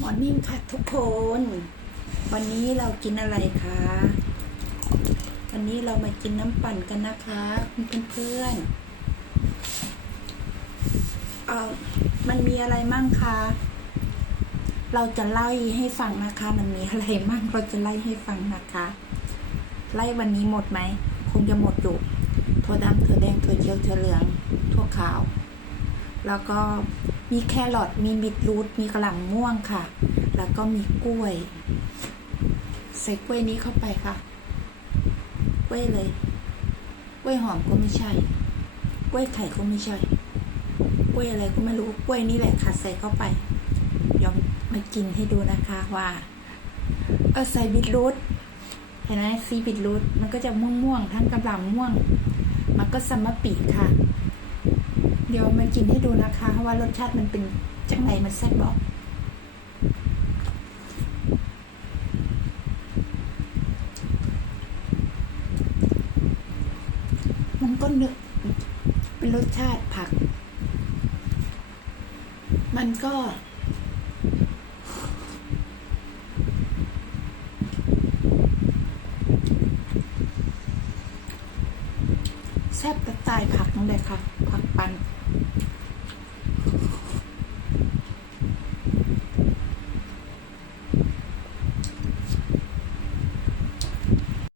มอร์นิ่งค่ะทุกคน วันนี้เรากินอะไรคะ วันนี้เรามากินน้ำปั่นกันนะคะคุณเพื่อนๆเออมันมีอะไรมั่งคะ เราจะไล่ให้ฟังนะคะ มันมีอะไรมั่งเราจะไล่ให้ฟังนะคะ ไล่วันนี้หมดไหมคงจะหมดอยู่ถั่วดำถั่วแดงถั่วเขียวถั่วเหลืองถั่วขาว แล้วก็ มีแครอทมีบิดรูทมีกระหล่ำม่วงค่ะ แล้วก็มีกล้วย ใส่กล้วยนี้เข้าไปค่ะ กล้วยเลย กล้วยหอมก็ไม่ใช่ กล้วยไข่ก็ไม่ใช่ กล้วยอะไรก็ไม่รู้ กล้วยนี่แหละค่ะ ใส่เข้าไปยอมมากินให้ดูนะคะว่าเออใส่บิดรูทเห็นไหมซีบิดรูทมันก็จะม่วงม่วงๆทั้งกระหล่ำม่วง มันก็ซัมมะปีค่ะ เดี๋ยวมากินให้ดูนะคะ ว่ารสชาติมันเป็นจังไรมันแซ่บบอกมันก็เนื้อเป็นรสชาติผัก มันก็ แซ่บกระจายผักนั่นเลยค่ะผักปัน